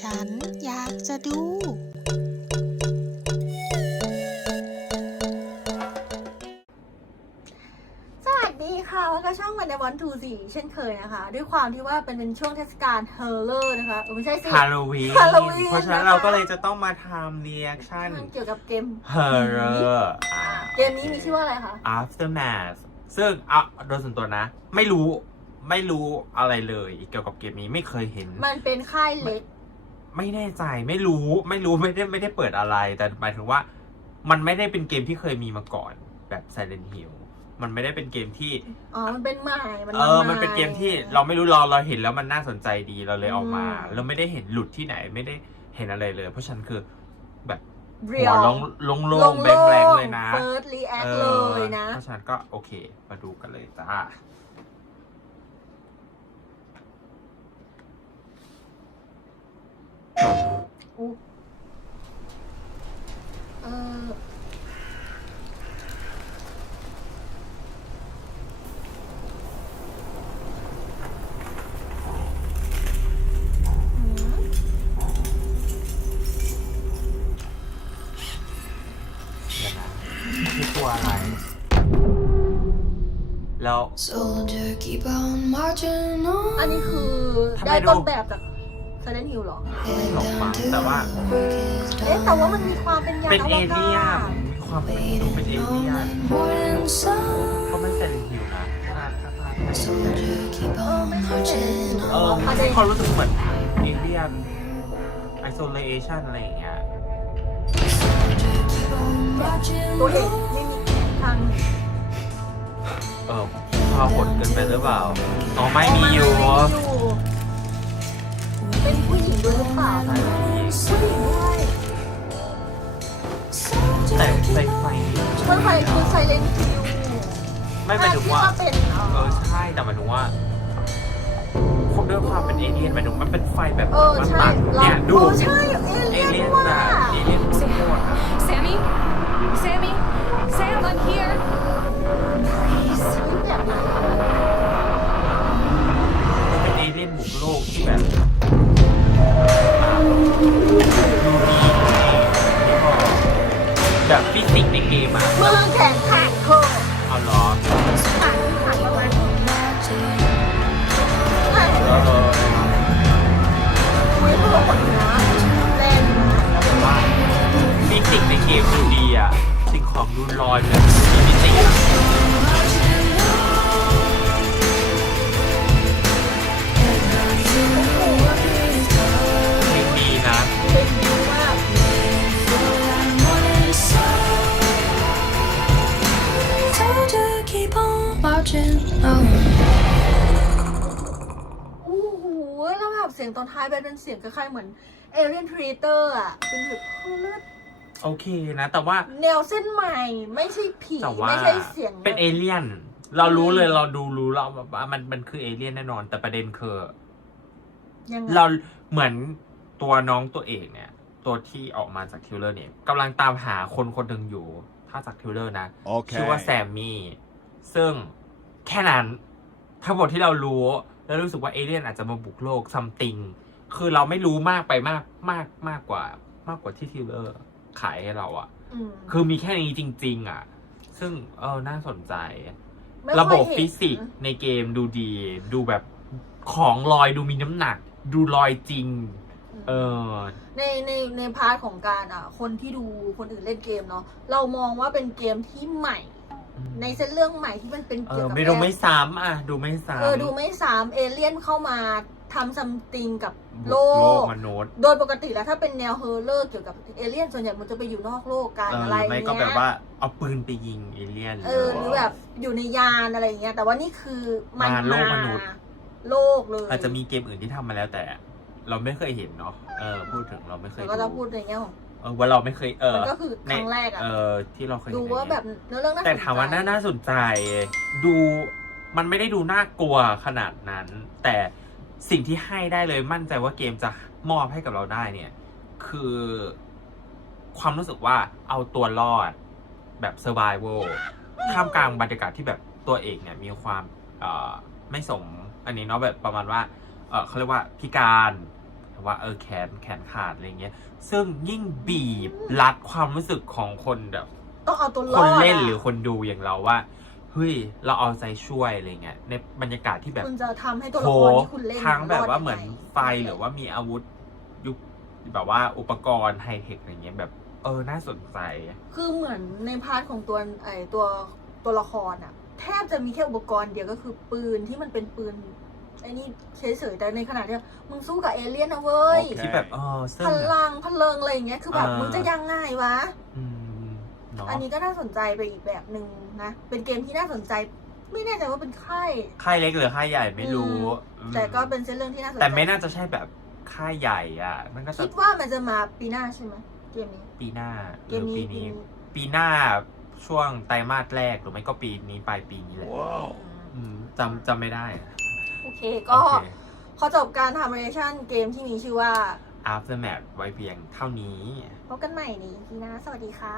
ฉันอยากจะดู สวัสดีค่ะแล้วก็ช่องวันในวันทูสี่เช่นเคยนะคะ ด้วยความที่ว่าเป็นเป็นช่วงเทศกาลเฮอร์เลอร์นะคะเออไม่ใช่สิ ฮาโลวีน Halloween เพราะฉะนั้นนะคะ เราก็เลยจะต้องมาทำเรีแอคชั่นมันเกี่ยวกับเกม เฮอร์เรอร์อ่าเกมนี้มีชื่อว่าอะไรคะ Aftermath ซึ่งอะโดยส่วนตัวนะ ไม่รู้ไม่รู้อะไรเลย เกี่ยวกับเกมนี้ไม่เคยเห็น มันเป็นค่ายเล็ก ไม่แน่ใจไม่รู้ไม่รู้ไม่ได้ไม่ได้เปิดอะไร แต่หมายถึงว่า มันไม่ได้เป็นเกมที่เคยมีมาก่อนแบบ Silent Hill มันไม่ได้เป็นเกมที่ อ๋อ มันเป็นใหม่ มันเออใหมันเป็นเกมที่เราไม่รู้เราเราเห็นแล้วมันน่าสนใจดีเราเลยเออกมาอืมเราไม่ได้เห็นหลุดที่ไหนไม่ได้เห็นอะไรเลย เพราะฉันคือแบบเรีหัยวลงลงลงแบงแบงเลยนะเฟิร์สรีแอคอเลอยนะ เพราะฉะนั้นก็โอเค มาดูกันเลยจ้า อุ๊เออหืม เดี๋ยวนะ คือตัวอะไร แล้ว Soldier, keep on marching อัน on. นี้คือทำไม ได้ดูต้นแบบจาก Silent Hill เหรอ Head Lộc down mà, to tại ว่า work is เอ๊ะ แต่ว่ามัน done. มีความเป็นยานเป็นอเอวเลี่ยกานศมีความเป็นเป็นเอ Waiting เลี่ย on น the morning เพราะ sun. มันเซนฮิวนะถ้าถ้าถ้าถ้า Soldier, keep เออ on ไม่ใช่เห็น marching เออ on. มันมีความรู้สึกเหมือนเอเลี่ยนไอโซเลชันอะไรอย่างเงี้ย ตัวเอกไม่มีทางเออพอผลเกินไปหรือเปล่าอ๋อไม่มีอยู่ไม่มีอยู่เป็นผู้หญิงด้วยหรือเปล่าใช่ผู้หญิงด้วยแต่ไฟไฟเมื่อใครคือไซเลนคิวไม่หมายถึงว่าเป็นเออใช่แต่หมายถึงว่าคนด้วยความเป็นเอเลี่ยนหมายถึงมันเป็นไฟแบบเออมันใช่ตัดเนี่ยดูเออใช่เอเลี่ยนว่าอะเอเลี่ยน ของดูลอยแบบมีมิติดีนะโอ้โหแล้วแบบเสียงตอนท้ายแบบเป็นเสียงคล้ายๆเหมือนเอเลียนทรีเตอร์อะ เป็นแบบเลือด โอเคนะ แต่ว่าแนวเส้นใหม่ไม่ใช่ผีแต่ว่าไม่ใช่เสียงเป็นเอเลี่ยน เรารู้เลยเราดูรู้เราแบบว่ามันมันคือเอเลี่ยนแน่นอน แต่ประเด็นคือ ยังไงเราเหมือนตัวน้องตัวเอกเนี่ย ตัวที่ออกมาจากทิวเลอร์เนี่ยกำลังตามหาคนคนหนึ่งอยู่ ถ้าจากทิวเลอร์นะ Okay. ชื่อว่าแซมมี่ ซึ่งแค่นั้นทั้งหมดที่เรารู้ แล้วรู้สึกว่าเอเลี่ยนอาจจะมาบุกโลกซัมติง คือเราไม่รู้มากไปมากมากมากกว่ามากกว่าที่ทิวเลอร์ ขายให้เราอะมคือมีแค่นี้จริง ๆ อะ ซึ่งเออน่าสนใจ ไม่ค่อยระบบเห็นฟิสิกส์ในเกมดูดี ดูแบบของลอยดูมีน้ำหนัก ดูลอยจริง เออ ในในในพาร์ทของการอะ คนที่ดูคนอื่นเล่นเกมเนาะเรามองว่าเป็นเกมที่ใหม่ ในเส้นเรื่องใหม่ที่มันเป็นเอเกี่ยอวกับไม่ดูไม่ซ้ำอะ ดูไม่ซ้ำ เออดูไม่สามเอเลี่ยนเข้ามา ทำซัมติงกับบุกโลโลกกมนุษย์โดยปกติแล้วถ้าเป็นแนวเฮอร์เลอร์เกี่ยวกับเอเลี่ยนส่วนใหญ่มันจะไปอยู่นอกโลกกันเอออะหไรรือไม่เงี้ยก็แบบว่าเอาปืนไปยิงเอเลี่ยน เออหรือแบบอยู่ในยานอะไรอย่างเงี้ย แต่ว่านี่คือมันมาโลกมามนุษย์ โลกเลยอาจจะมีเกมอื่นที่ทำมาแล้วแต่ เราไม่เคยเห็นเนาะเออพูดถึงเราไม่เคยแล้วก็จะพูดในแง่ของเออว่าเราไม่เคยเออมันก็คือครั้งแรกอะเออที่เราเคยดูเห็นว่าแบบเนื้อเรื่องน่าสนใจแต่ถามว่าน่าน่าสนใจ ดูมันไม่ได้ดูน่ากลัวขนาดนั้น แต่ สิ่งที่ให้ได้เลยมั่นใจว่าเกมจะมอบให้กับเราได้เนี่ย คือความรู้สึกว่าเอาตัวรอดแบบ survival ท่ามกลางบรรยากาศที่แบบตัวเอกเนี่ยมีความเอ่อไม่สมอันนี้เนาะแบบประมาณว่าเออเขาเรียกว่าพิการว่าเออแขนแขนขาดอะไรเงี้ย ซึ่งยิ่งบีบรัดความรู้สึกของคนแบบต้องเอาตัวรคอนดเล่นอะหรือคนดูอย่างเราว่า เฮ้ยเราเอาใจช่วยอะไรเงี้ยในบรรยากาศที่แบบคุณจะทำให้ตัวละโหครที่คุณเล่นทั้งแบบรดว่ายังเหมือนงไฟหรือว่ามีอาวุธยุคแบบว่าอุปกรณ์ไฮเทคอะไรเงี้ยแบบ เออน่าสนใจ คือเหมือนในพาร์ทของตัวไอตัวตัวละครอะแทบจะมีแค่อุปกรณ์เดียวก็คือปืนที่มันเป็นปืนไอ้นี่เฉยๆแต่ในขณะที่มึงสู้กับเอเลี่ยนนะเว้ยโอเคที่แบบเออซึ่งพลังพลังอะไรอย่างเงี้ยคือแบบอ่ามึมึงจะยังไงวะอืม เนาะอันนี้ก็น่าสนใจไปอีกแบบหนึ่งนะ เป็นเกมที่น่าสนใจ ไม่แน่ใจว่าเป็นค่ายค่ายเล็กหรือค่ายใหญ่ไม่รู้อืมแต่ก็เป็นเส้นเรื่องที่น่าสนใจ แต่ไม่น่าจะใช่แบบค่ายใหญ่อะ มันก็จะคิดว่ามันจะมาปีหน้าใช่ไหมเกมนี้ ปีหน้าหเกรือมนี้ปีนี้ ปีหน้าช่วงไตรมาสแรกหรือไม่ก็ปีนี้ปลายปีนี้แหละว้าวอืมจำจำไม่ได้อะโอเคโอก็เคขอจบการทำเรชั่นเกมที่มีชื่อว่า aftermath ไว้เพียงเท่านี้ พบกันใหม่ใน EP หน้า สวัสดีค่ะ